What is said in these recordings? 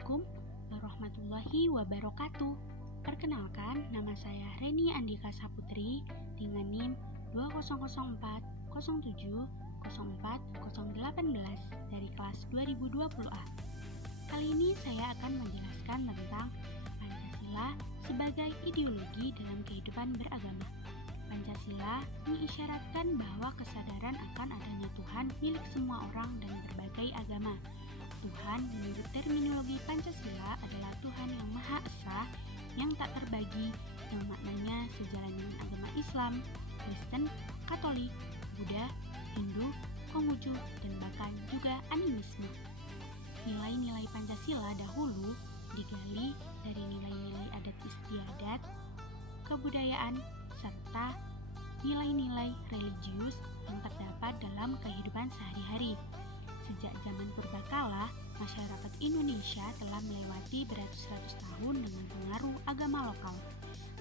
Assalamualaikum warahmatullahi wabarakatuh. Perkenalkan, nama saya Reni Andika Saputri dengan NIM 2004070418 dari kelas 2020A. Kali ini saya akan menjelaskan tentang Pancasila sebagai ideologi dalam kehidupan beragama. Pancasila mengisyaratkan bahwa kesadaran akan adanya Tuhan milik semua orang dan berbagai agama. Tuhan menurut terminologi Pancasila adalah Tuhan yang Maha Esa, yang tak terbagi, yang maknanya sejalan dengan agama Islam, Kristen, Katolik, Buddha, Hindu, Konghucu, dan bahkan juga animisme. Nilai-nilai Pancasila dahulu digali dari nilai-nilai adat istiadat, kebudayaan, serta nilai-nilai religius yang terdapat dalam kehidupan sehari-hari. Sejak zaman purbakala, masyarakat Indonesia telah melewati beratus-ratus tahun dengan pengaruh agama lokal.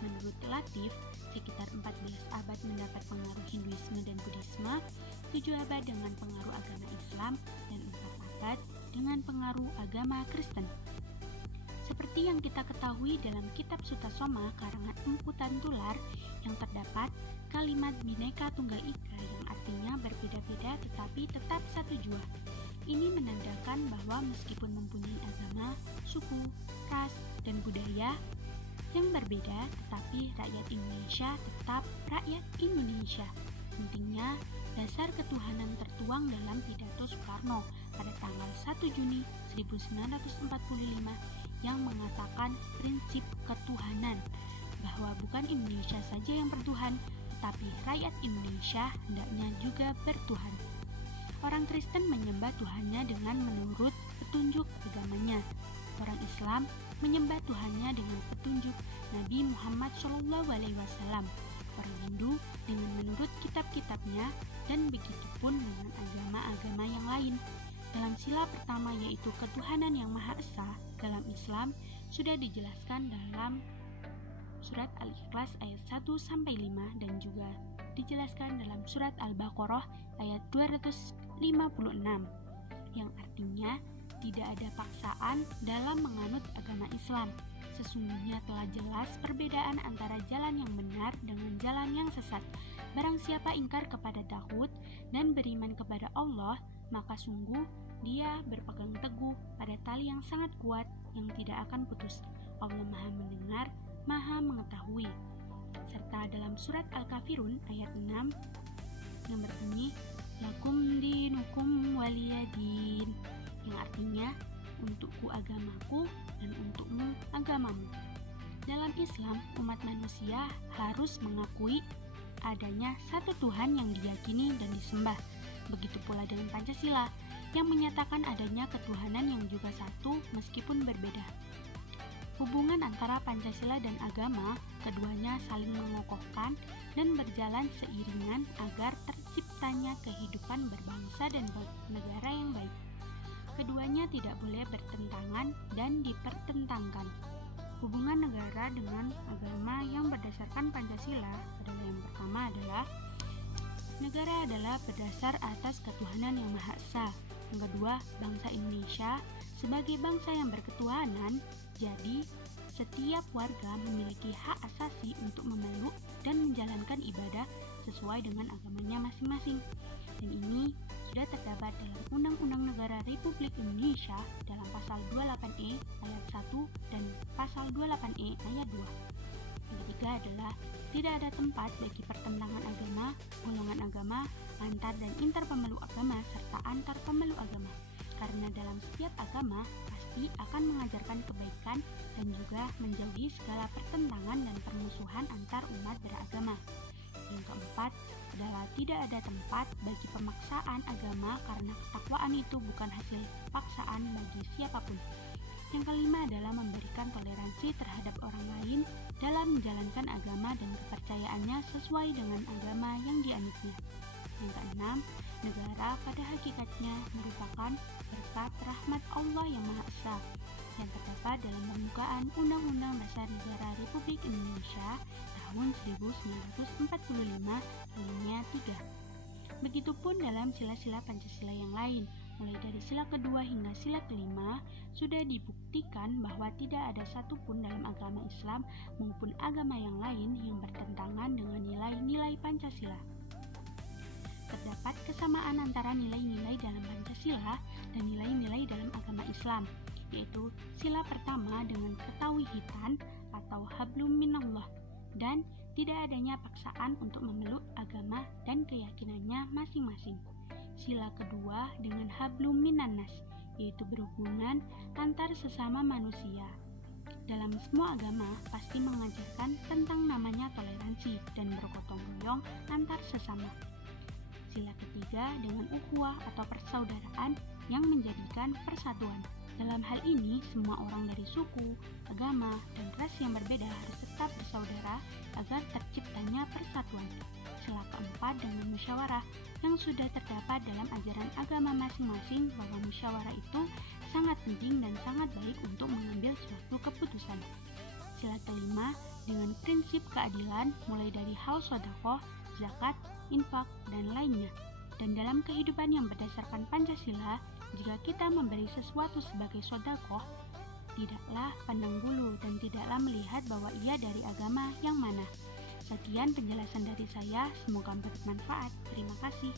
Menurut Latif, sekitar 14 abad mendapat pengaruh Hinduisme dan Buddhisme, 7 abad dengan pengaruh agama Islam, dan 4 abad dengan pengaruh agama Kristen. Seperti yang kita ketahui dalam kitab Sutasoma karangan Empu Tantular yang terdapat kalimat Bhinneka Tunggal Ika yang artinya berbeda-beda tetapi tetap satu jua. Ini menandakan bahwa meskipun mempunyai agama, suku, ras, dan budaya yang berbeda, tetapi rakyat Indonesia tetap rakyat Indonesia. Pentingnya, dasar ketuhanan tertuang dalam pidato Soekarno pada tanggal 1 Juni 1945 yang mengatakan prinsip ketuhanan, bahwa bukan Indonesia saja yang bertuhan, tetapi rakyat Indonesia hendaknya juga bertuhan. Orang Kristen menyembah Tuhannya dengan menurut petunjuk agamanya. Orang Islam menyembah Tuhannya dengan petunjuk Nabi Muhammad SAW. Orang Hindu dengan menurut kitab-kitabnya, dan begitupun dengan agama-agama yang lain. Dalam sila pertama yaitu ketuhanan yang Maha Esa, dalam Islam sudah dijelaskan dalam surat Al-Ikhlas ayat 1-5 dan juga dijelaskan dalam surat Al-Baqarah ayat 256 yang artinya tidak ada paksaan dalam menganut agama Islam. Sesungguhnya telah jelas perbedaan antara jalan yang benar dengan jalan yang sesat. Barang siapa ingkar kepada Daud dan beriman kepada Allah, maka sungguh dia berpegang teguh pada tali yang sangat kuat yang tidak akan putus. Allah Maha mendengar, Maha mengetahui. Serta dalam surat Al-Kafirun ayat 6 yang berbunyi Lakum dinukum waliyadin, yang artinya untukku agamaku dan untukmu agamamu. Dalam Islam, umat manusia harus mengakui adanya satu Tuhan yang diyakini dan disembah. Begitu pula dengan Pancasila yang menyatakan adanya ketuhanan yang juga satu meskipun berbeda. Hubungan antara Pancasila dan agama, keduanya saling mengokohkan dan berjalan seiringan agar terciptanya kehidupan berbangsa dan negara yang baik. Keduanya tidak boleh bertentangan dan dipertentangkan. Hubungan negara dengan agama yang berdasarkan Pancasila adalah yang pertama adalah negara adalah berdasar atas ketuhanan yang Maha Esa. Yang kedua, bangsa Indonesia sebagai bangsa yang berketuhanan, jadi setiap warga memiliki hak asasi untuk memeluk dan menjalankan ibadah sesuai dengan agamanya masing-masing. Dan ini sudah terdapat dalam Undang-Undang Negara Republik Indonesia dalam pasal 28E ayat 1 dan pasal 28E ayat 2. Yang ketiga adalah tidak ada tempat bagi pertentangan agama, golongan agama, antar dan inter pemeluk agama, serta antar pemeluk agama. Karena dalam setiap agama pasti akan mengajarkan kebaikan dan juga menjauhi segala pertentangan dan permusuhan antar umat beragama. Yang keempat adalah tidak ada tempat bagi pemaksaan agama karena ketakwaan itu bukan hasil paksaan bagi siapapun. Yang kelima adalah memberikan toleransi terhadap orang lain dalam menjalankan agama dan kepercayaannya sesuai dengan agama yang dianutnya. Yang keenam, negara pada hakikatnya merupakan berkat rahmat Allah yang Maha Esa yang terdapat dalam pembukaan Undang-Undang Dasar Negara Republik Indonesia tahun 1945 alinea 3. Begitupun dalam sila-sila Pancasila yang lain, mulai dari sila kedua hingga sila kelima, sudah dibuktikan bahwa tidak ada satupun dalam agama Islam maupun agama yang lain yang bertentangan dengan nilai-nilai Pancasila. Terdapat kesamaan antara nilai-nilai dalam Pancasila dan nilai-nilai dalam agama Islam, yaitu sila pertama dengan ketauhidan atau hablum minallah, dan tidak adanya paksaan untuk memeluk agama dan keyakinannya masing-masing. Sila kedua dengan hablum minannas, yaitu berhubungan antar sesama manusia. Dalam semua agama pasti mengajarkan tentang namanya toleransi dan bergotong royong antar sesama. Sila ketiga dengan ukhuwah atau persaudaraan yang menjadikan persatuan. Dalam hal ini, semua orang dari suku, agama, dan ras yang berbeda harus tetap bersaudara agar terciptanya persatuan. Sila keempat dengan musyawarah yang sudah terdapat dalam ajaran agama masing-masing bahwa musyawarah itu sangat penting dan sangat baik untuk mengambil suatu keputusan. Sila kelima dengan prinsip keadilan mulai dari hal sedekah, zakat, infak, dan lainnya. Dan dalam kehidupan yang berdasarkan Pancasila, jika kita memberi sesuatu sebagai sedekah, tidaklah pandang bulu dan tidaklah melihat bahwa ia dari agama yang mana. Sekian penjelasan dari saya, semoga bermanfaat. Terima kasih.